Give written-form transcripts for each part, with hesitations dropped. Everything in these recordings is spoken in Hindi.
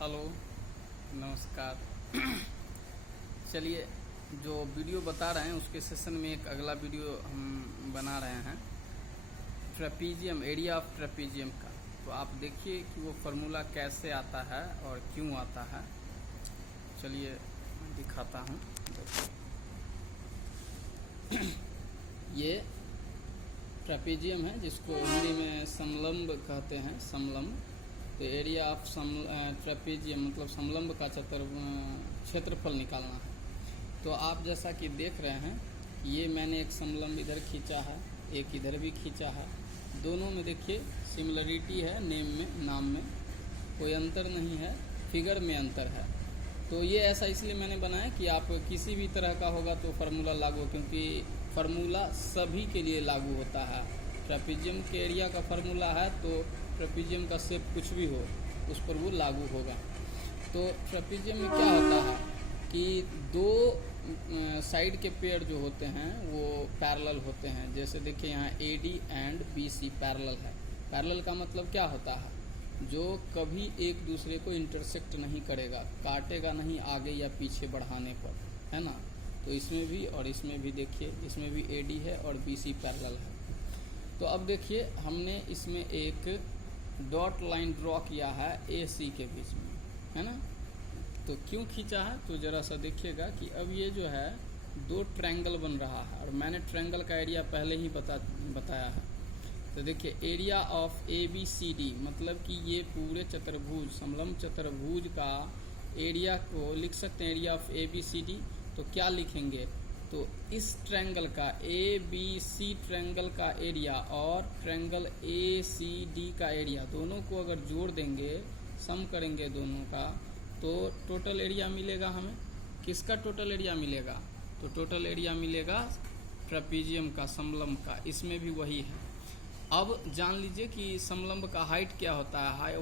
हेलो, नमस्कार। चलिए, जो वीडियो बता रहे हैं उसके सेशन में एक अगला वीडियो हम बना रहे हैं ट्रेपीजियम, एरिया ऑफ ट्रेपीजियम का। तो आप देखिए कि वो फार्मूला कैसे आता है और क्यों आता है। चलिए मैं दिखाता हूँ। ये ट्रेपीजियम है जिसको हिंदी में समलंब कहते हैं, समलंब। तो एरिया ऑफ ट्रेपीजियम मतलब समलंब का क्षेत्रफल निकालना है। तो आप जैसा कि देख रहे हैं, ये मैंने एक समलंब इधर खींचा है, एक इधर भी खींचा है। दोनों में देखिए सिमिलरिटी है, नाम में कोई अंतर नहीं है, फिगर में अंतर है। तो ये ऐसा इसलिए मैंने बनाया कि आप किसी भी तरह का होगा तो फार्मूला लागू, क्योंकि फार्मूला सभी के लिए लागू होता है। ट्रेपीजियम के एरिया का फार्मूला है तो ट्रेपीजियम का शेप कुछ भी हो उस पर वो लागू होगा। तो ट्रेपीजियम में क्या होता है कि दो साइड के पेयर जो होते हैं वो पैरेलल होते हैं। जैसे देखिए यहाँ AD एंड BC पैरेलल है। पैरेलल का मतलब क्या होता है? जो कभी एक दूसरे को इंटरसेक्ट नहीं करेगा, काटेगा नहीं आगे या पीछे बढ़ाने पर, है ना। तो इसमें भी और इसमें भी देखिए, इसमें भी AD है और BC पैरेलल है। तो अब देखिए हमने इसमें एक डॉट लाइन ड्रॉ किया है AC के बीच में, है ना। तो क्यों खींचा है तो ज़रा सा देखिएगा कि अब ये जो है दो ट्रायंगल बन रहा है और मैंने ट्रायंगल का एरिया पहले ही बताया है। तो देखिए एरिया ऑफ ABCD मतलब कि ये पूरे चतुर्भुज, समलंब चतुर्भुज का एरिया को लिख सकते हैं, एरिया ऑफ ABCD। तो क्या लिखेंगे? तो इस ट्रायंगल का ABC ट्रायंगल का एरिया और ट्रायंगल ACD का एरिया, दोनों को अगर जोड़ देंगे, सम करेंगे दोनों का, तो टोटल एरिया मिलेगा हमें। किसका टोटल एरिया मिलेगा? तो टोटल एरिया मिलेगा ट्रेपीजियम का, समलंब का। इसमें भी वही है। अब जान लीजिए कि समलंब का हाइट क्या होता है,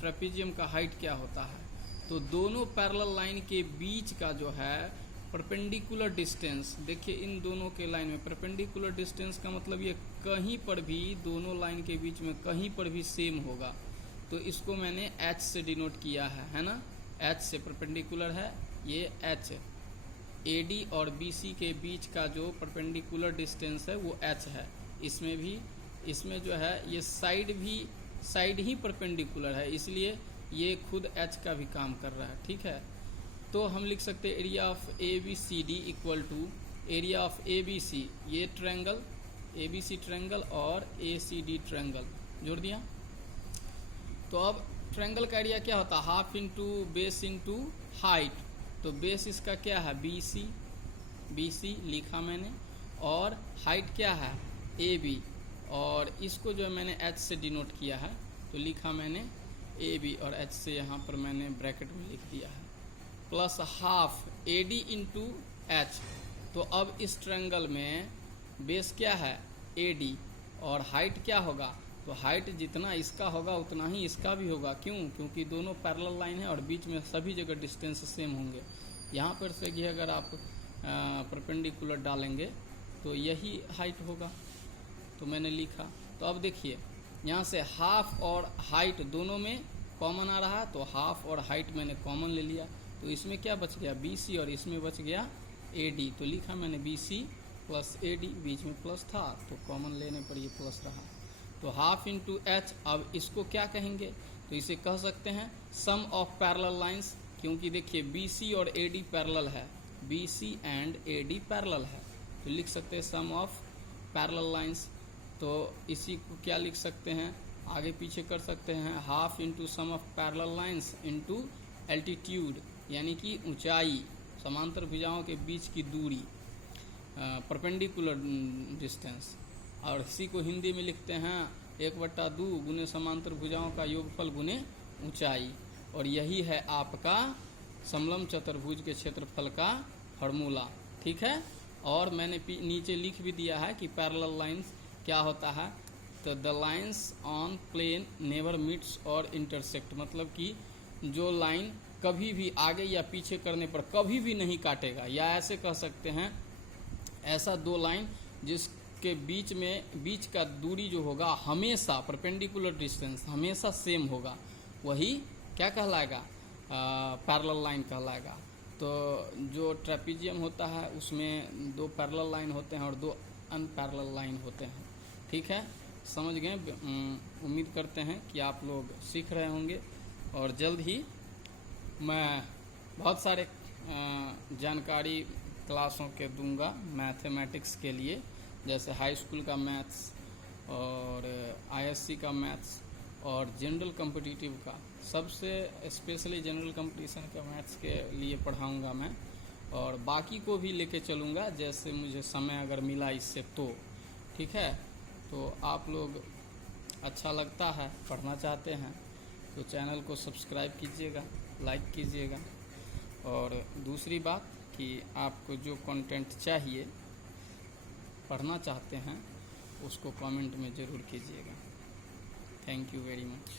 ट्रेपीजियम का हाइट क्या होता है। तो दोनों पैरेलल लाइन के बीच का जो है परपेंडिकुलर डिस्टेंस, देखिए इन दोनों के लाइन में परपेंडिकुलर डिस्टेंस का मतलब ये कहीं पर भी, दोनों लाइन के बीच में कहीं पर भी सेम होगा। तो इसको मैंने H से डिनोट किया है ना। H से परपेंडिकुलर है, ये H। AD और BC के बीच का जो परपेंडिकुलर डिस्टेंस है वो H है। इसमें भी, इसमें जो है ये साइड ही परपेंडिकुलर है, इसलिए ये खुद H का भी काम कर रहा है, ठीक है। तो हम लिख सकते हैं area of ABCD equal to area of ABC, ये ट्रायंगल ABC ट्रायंगल और ACD ट्रायंगल जोड़ दिया। तो अब ट्रायंगल का एरिया क्या होता है? Half into base into height. तो बेस इसका क्या है? BC लिखा मैंने, और हाइट क्या है? AB, और इसको जो है मैंने H से डिनोट किया है, तो लिखा मैंने AB और H से यहाँ पर मैंने ब्रैकेट में लिख दिया है, plus half AD into H। तो अब इस ट्रायंगल में बेस क्या है? AD, और हाइट क्या होगा? तो हाइट जितना इसका होगा उतना ही इसका भी होगा। क्यों? क्योंकि दोनों पैरेलल लाइन है और बीच में सभी जगह डिस्टेंस सेम होंगे। यहाँ पर से कि अगर आप परपेंडिकुलर डालेंगे तो यही हाइट होगा, तो मैंने लिखा। तो अब देखिए यहाँ से हाफ और हाइट दोनों में कॉमन आ रहा है, तो हाफ और हाइट मैंने कॉमन ले लिया। तो इसमें क्या बच गया? BC, और इसमें बच गया AD। तो लिखा मैंने BC प्लस AD, बीच में प्लस था तो कॉमन लेने पर ये प्लस रहा। तो हाफ इंटू H। अब इसको क्या कहेंगे? तो इसे कह सकते हैं सम ऑफ पैरेलल लाइंस, क्योंकि देखिए BC और AD पैरेलल है, BC एंड AD पैरेलल है, तो लिख सकते हैं सम ऑफ पैरेलल लाइंस। तो इसी को क्या लिख सकते हैं, आगे पीछे कर सकते हैं, half into sum of parallel lines into altitude, यानी कि ऊंचाई, समांतर भुजाओं के बीच की दूरी, परपेंडिकुलर डिस्टेंस। और इसी को हिंदी में लिखते हैं 1/2 गुने समांतर भुजाओं का योगफल गुने ऊंचाई। और यही है आपका समलंब चतुर्भुज के क्षेत्रफल का फार्मूला, ठीक है। और मैंने नीचे लिख भी दिया है कि पैरेलल लाइंस क्या होता है। तो the lines on plane never meets और इंटरसेक्ट, मतलब कि जो लाइन कभी भी आगे या पीछे करने पर कभी भी नहीं काटेगा, या ऐसे कह सकते हैं ऐसा दो लाइन जिसके बीच का दूरी जो होगा हमेशा परपेंडिकुलर डिस्टेंस हमेशा सेम होगा, वही क्या कहलाएगा? पैरेलल लाइन कहलाएगा। तो जो ट्रेपीजियम होता है उसमें 2 पैरेलल लाइन होते हैं और 2 अनपैरेलल लाइन होते हैं। ठीक है, समझ गए। उम्मीद करते हैं कि आप लोग सीख रहे होंगे और जल्द ही मैं बहुत सारे जानकारी क्लासों के दूंगा मैथमेटिक्स के लिए, जैसे हाई स्कूल का मैथ्स और आईएससी का मैथ्स और जनरल कॉम्पिटिटिव का, सबसे स्पेशली जनरल कंपटीशन का मैथ्स के लिए पढ़ाऊंगा मैं, और बाकी को भी लेके चलूँगा जैसे मुझे समय अगर मिला इससे तो। ठीक है, तो आप लोग अच्छा लगता है, पढ़ना चाहते हैं तो चैनल को सब्सक्राइब कीजिएगा, लाइक कीजिएगा, और दूसरी बात कि आपको जो कंटेंट चाहिए, पढ़ना चाहते हैं, उसको कमेंट में ज़रूर कीजिएगा। Thank you very much.